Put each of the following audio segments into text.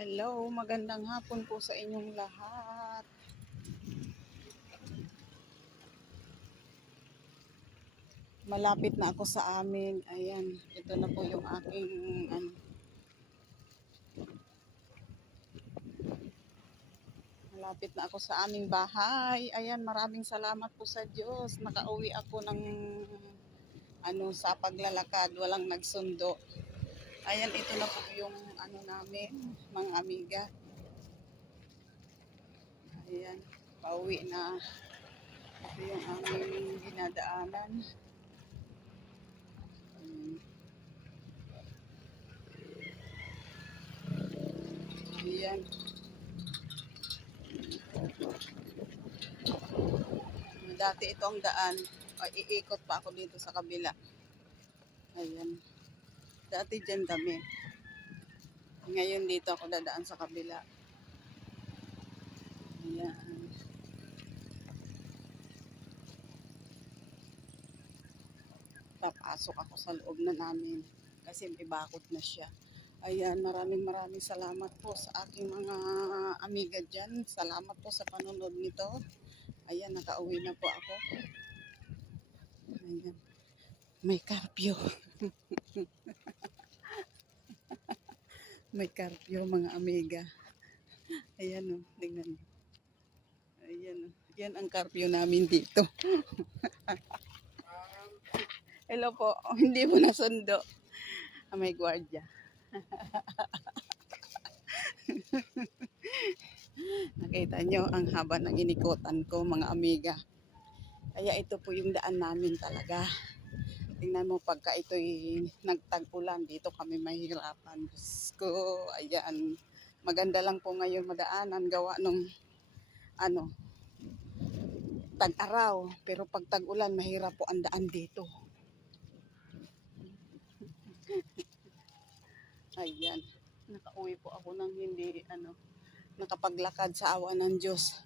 Hello, magandang hapon po sa inyong lahat. Malapit na ako sa amin. Ayan, ito na po yung aking malapit na ako sa aming bahay. Ayan, maraming salamat po sa Diyos. Nakauwi ako ng sa paglalakad, walang nagsundo. Ayan, ito na po yung namin, mga amiga. Ayan, pauwi na. Ito yung aming dinadaanan. Ayan. Dati ito ang daan. Iikot pa ako dito sa kabila. Ayan. Dati dyan kami. Ngayon dito ako dadaan sa kabila. Ayan. Papasok ako sa loob na namin. Kasi may bakod na siya. Ayan, maraming salamat po sa aking mga amiga dyan. Salamat po sa panonood nito. Ayan, nakauwi na po ako. Ayan. May karpyo. May karpyo mga amiga. Ayan o, tingnan. Ayan o. Yan ang karpyo namin dito. Hello po, hindi mo nasundo. May gwardiya. Nakita nyo ang haba ng inikutan ko mga amiga. Kaya ito po yung daan namin talaga. Tingnan mo pagka ito'y nagtag-ulan, dito kami mahirapan. Diyos ko, ayan. Maganda lang po ngayon madaanan gawa nung tag-araw. Pero pag tag-ulan, mahirap po ang daan dito. Ayan. Nakauwi po ako ng hindi nakapaglakad sa awa ng Diyos.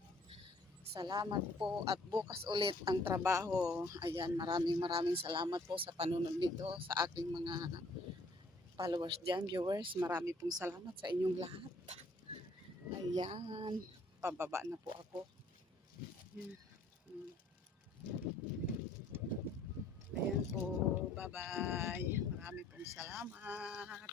Salamat po at bukas ulit ang trabaho. Ayan, maraming salamat po sa panunod nito sa aking mga followers dyan, viewers. Marami pong salamat sa inyong lahat. Ayan, pababa na po ako. Ayan po, bye-bye. Marami pong salamat.